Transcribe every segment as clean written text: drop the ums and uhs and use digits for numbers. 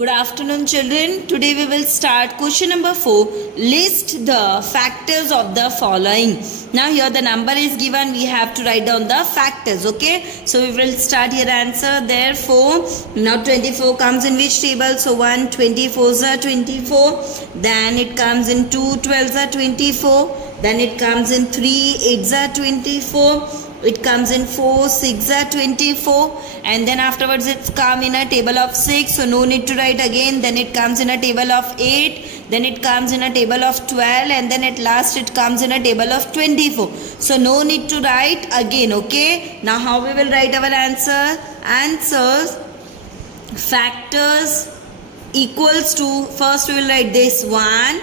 Good afternoon, children. Today we will start question number 4. List the factors of the following. Now here the number is given. We have to write down the factors. Okay. So we will start here answer. Therefore, now 24 comes in which table? So 1 24s are 24. Then it comes in 2 12s are 24. Then it comes in 3 8s are 24. It comes in 4 6 are 24, and then afterwards it's come in a table of 6, so no need to write again. Then it comes in a table of 8, then it comes in a table of 12, and then at last it comes in a table of 24. So no need to write again. Okay, now how we will write our answers? Factors equals to, first we will write this 1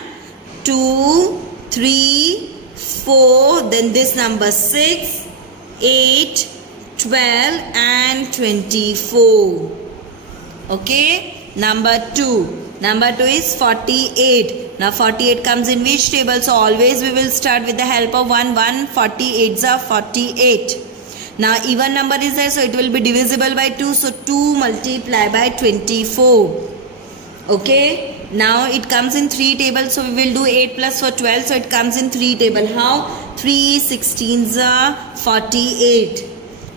2 3 4, then this number 6 8 12 and 24. Okay, number 2 is 48. Now 48 comes in which table? So always we will start with the help of 1 48s are 48. Now even number is there, so it will be divisible by 2, so 2 multiply by 24. Okay, now it comes in 3 tables, so we will do 8 plus for 12, so it comes in 3 table. How? 3 16s are 48.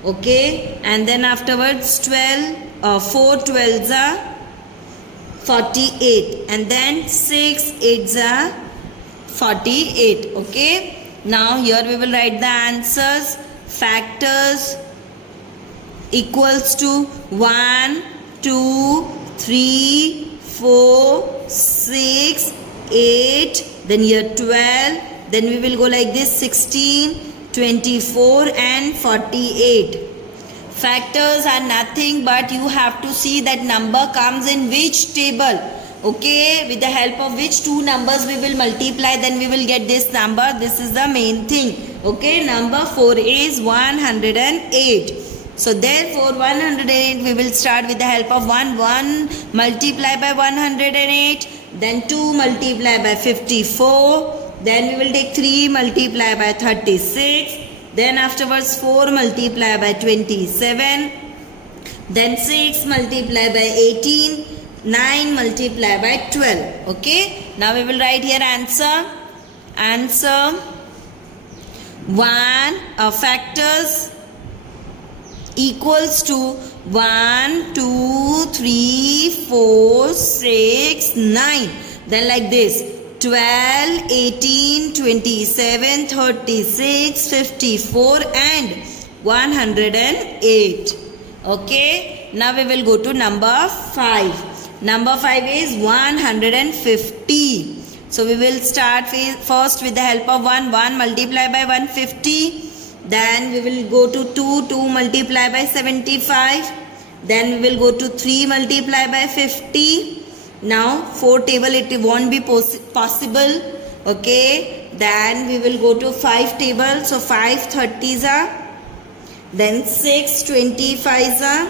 Okay, and then afterwards 4 12s are 48, and then 6 8s are 48. Okay, now here we will write the answers. Factors equals to 1 2 3 4 6 8, then here 12, then we will go like this 16 24 and 48. Factors are nothing but you have to see that number comes in which table. Okay, with the help of which two numbers we will multiply, then we will get this number. This is the main thing. Okay, number 4 is 108. So therefore 108 we will start with the help of 1 multiply by 108, then 2 multiply by 54, then we will take 3 multiply by 36, then afterwards 4 multiply by 27, then 6 multiply by 18, 9 multiply by 12. Okay, now we will write here answer 1 factors equals to 1 2 3 4 6 9, then like this 12 18 27 36 54 and 108. Okay, now we will go to number 5. Number 5 is 150. So we will start first with the help of 1 multiply by 150, then we will go to 2 multiply by 75, then we will go to 3 multiply by 50. Now 4 table it won't be possible. Okay, then we will go to 5 table, so 5 30s are, then 6 25s are.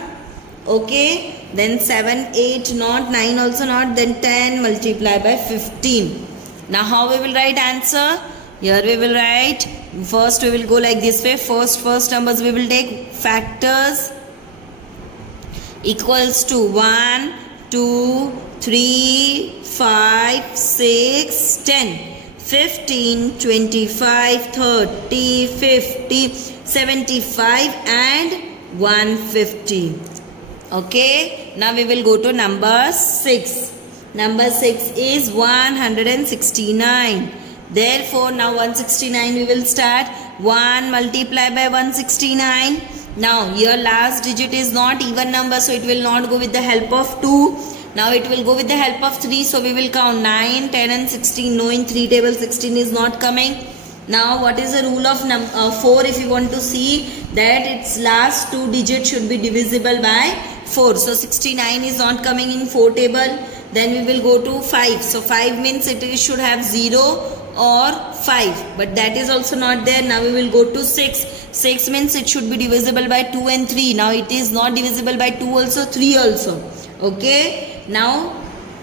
Okay, then 7 8 not, 9 also not, then 10 multiply by 15. Now how we will write answer? Here we will write, first we will go like this way. First numbers we will take factors equals to 1 2 3 5 6 10 15 25 30 50 75 and 150. Okay, now we will go to number 6. Number 6 is 169. Therefore now 169 we will start 1 multiply by 169. Now your last digit is not even number, so it will not go with the help of 2. Now it will go with the help of 3, so we will count 9 10 and 16. No, in 3 table 16 is not coming. Now what is the rule of 4? If you want to see that its last 2 digits should be divisible by 4, so 69 is not coming in 4 table. Then we will go to 5. So 5 means it should have 0 or 5, but that is also not there. Now we will go to 6. 6 means it should be divisible by 2 and 3. Now it is not divisible by 2 also, 3 also. Okay, now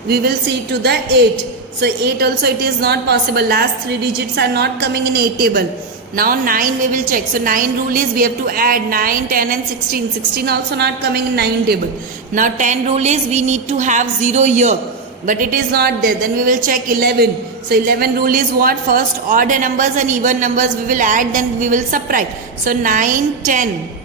we will see to the 8. So 8 also it is not possible. Last 3 digits are not coming in 8 table. Now 9 we will check. So 9 rule is we have to add 9, 10 and 16. 16 also not coming in 9 table. Now 10 rule is we need to have 0 here, but it is not there. Then we will check 11. So 11 rule is what? First odd numbers and even numbers we will add, then we will subtract. So 9, 10.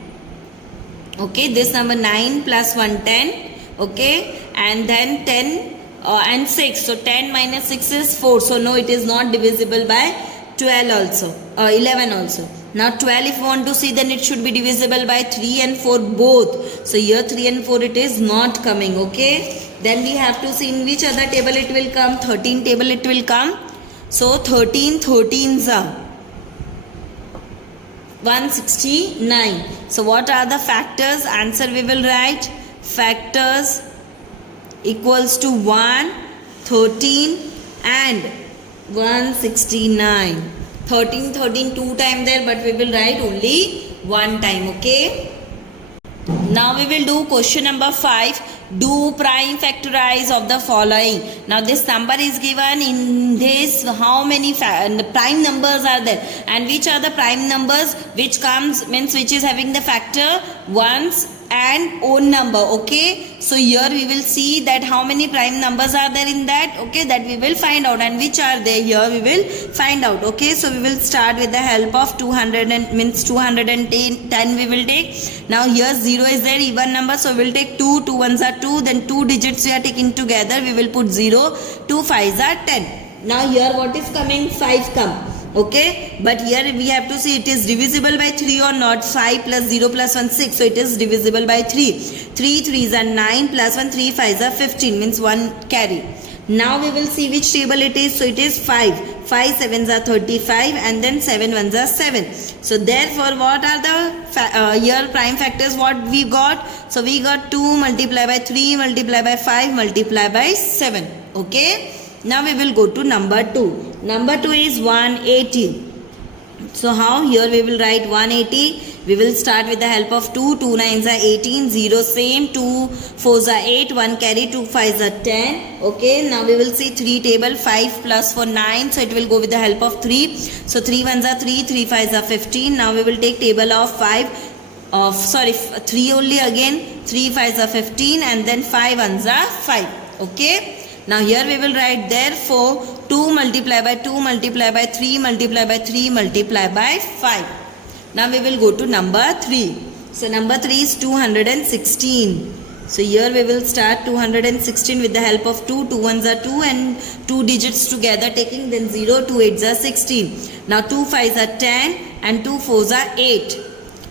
Okay, this number 9 plus 1, 10. Okay, and then 10 and 6. So 10 minus 6 is 4. So no, it is not divisible by 12 also, 11 also. Now 12 if you want to see, then it should be divisible by 3 and 4 both. So here 3 and 4 it is not coming. Okay, then we have to see in which other table it will come. 13 table it will come. So 13 13s are 169. So what are the factors? Answer we will write. Factors equals to 1, 13 and 169. 13, 13 two time there, but we will write only one time. Okay. Now we will do question number 5. Do prime factorize of the following. Now this number is given. In this, how many prime numbers are there, and which are the prime numbers which comes, means which is having the factor ones and own number. Okay, so here we will see that how many prime numbers are there in that. Okay, that we will find out, and which are there here we will find out. Okay, so we will start with the help of 200 and means 210 we will take. Now here 0 is there, even number, so we will take 2, 2 ones are 2, then 2 digits we are taking together, we will put 0, 2 5s are 10. Now here what is coming? 5 come. Okay, but here we have to see it is divisible by 3 or not. 5 plus 0 plus 1 6, so it is divisible by 3. 3 3s are 9 plus 1 3 5s are 15, means 1 carry. Now we will see which table it is. So it is 5. 5 7s are 35 and then 7 1s are 7. So therefore what are the here prime factors what we got? So we got 2 multiplied by 3 multiplied by 5 multiplied by 7. Okay. Now we will go to number 2. Number 2 is 180. So how? Here we will write 180. We will start with the help of 2. 2 9s are 18. 0 same. 2 4s are 8. 1 carry. 2 5s are 10. Okay. Now we will see 3 table. 5 plus 4 9. So it will go with the help of 3. So 3 1s are 3. 3 5s are 15. Now we will take table of 3 only again. 3 5s are 15 and then 5 1s are 5. Okay. Now here we will write therefore 2 multiplied by 2 multiplied by 3 multiplied by 3 multiplied by 5. Now we will go to number 3. So number 3 is 216. So here we will start 216 with the help of 2. 2 ones are 2 and 2 digits together taking, then 0, 2 8s are 16. Now 2 5s are 10 and 2 4s are 8.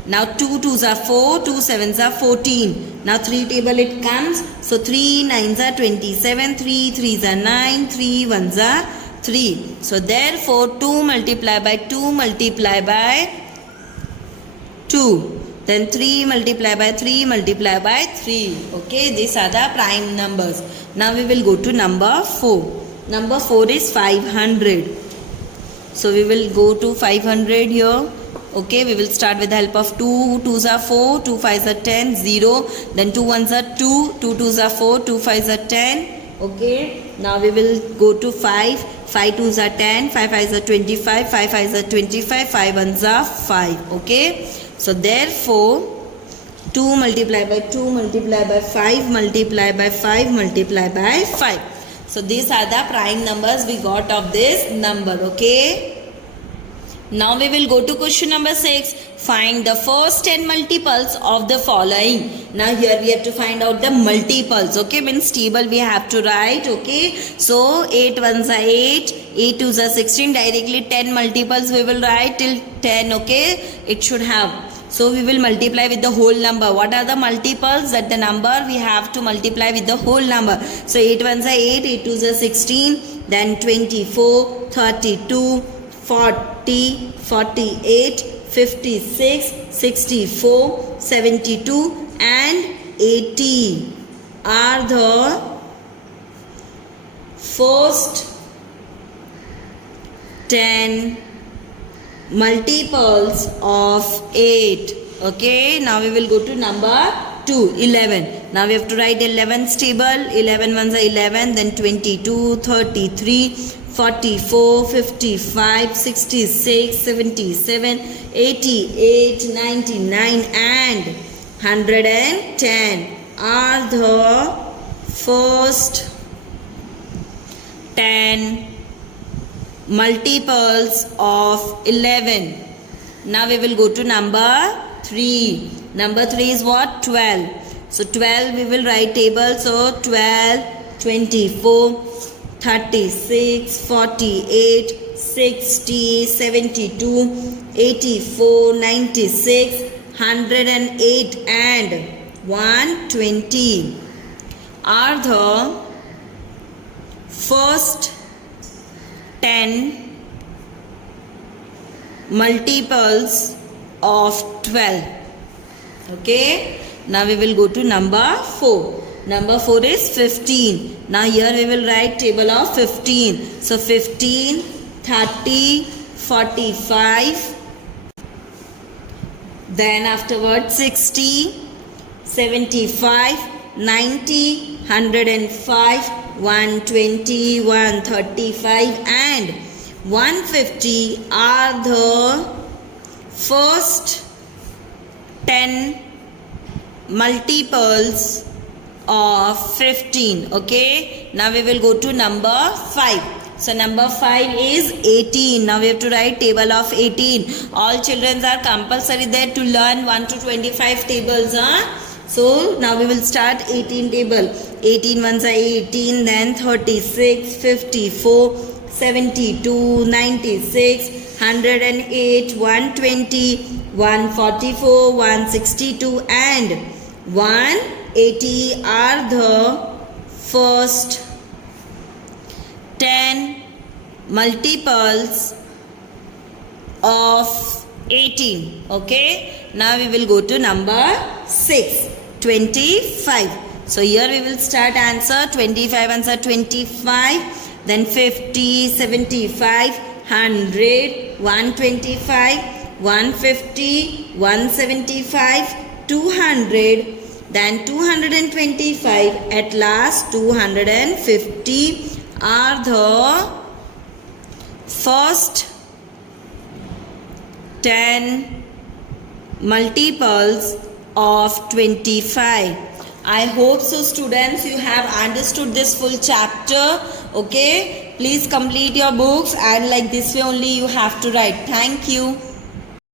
Now 2 2s are 4, 2 7s are 14. Now 3 table it comes. So 3 9s are 27, 3 3s are 9, 3 1s are 3. So therefore 2 multiplied by 2 multiplied by 2. Then 3 multiplied by 3 multiplied by 3. Okay, these are the prime numbers. Now we will go to number 4. Number 4 is 500. So we will go to 500 here. Okay, we will start with the help of 2 2s are 4, 2 5s are 10, 0, then 2 1s are 2, 2 2s are 4, 2 5s are 10. Okay, now we will go to 5, 5 2s are 10, 5 5s are 25, 5 5s are 25, 5 1s are 5. Okay, so therefore 2 multiplied by 2 multiplied by 5 multiplied by 5 multiplied by 5. So these are the prime numbers we got of this number. Okay. Now we will go to question number 6. Find the first 10 multiples of the following. Now here we have to find out the multiples. Okay, means table we have to write. Okay, so 8 1s are 8, 8 2s are 16. Directly 10 multiples we will write till 10. Okay, it should have. So we will multiply with the whole number. What are the multiples? That the number we have to multiply with the whole number. So 8 1s are 8, 8 2s are 16, then 24, 32, 40, 48, 56, 64, 72 and 80 are the first 10 multiples of 8. Okay, now we will go to number 2, 11. Now we have to write 11's table. 11 ones are 11, then 22, 33, 44, 55, 66, 77, 88, 99 and 110 are the first 10 multiples of 11. Now we will go to number 3. Number 3 is what? 12. So 12 we will write table. So 12, 24, 36, 48, 60, 72, 84, 96, 108 and 120 are the first 10 multiples of 12. Okay. Now we will go to number 4. Number 4 is 15. Now here we will write table of 15. So 15, 30, 45. Then afterwards 60, 75, 90, 105, 120, 135 and 150 are the first 10 multiples of 15. Okay. Now we will go to number 5. So number 5 is 18. Now we have to write table of 18. All children are compulsory there to learn 1 to 25 tables. So now we will start 18 table. 18 ones are 18, then 36, 54, 72, 96, 108, 120, 144, 162 and 180 are the first 10 multiples of 18. Okay. Now we will go to number 6. 25. So here we will start answer. 25 answer 25. Then 50, 75, 100, 125, 150, 175, 200. Then 225. At last 250 are the first 10 multiples of 25. I hope so students you have understood this full chapter. Okay, please complete your books and like this way only you have to write. Thank you.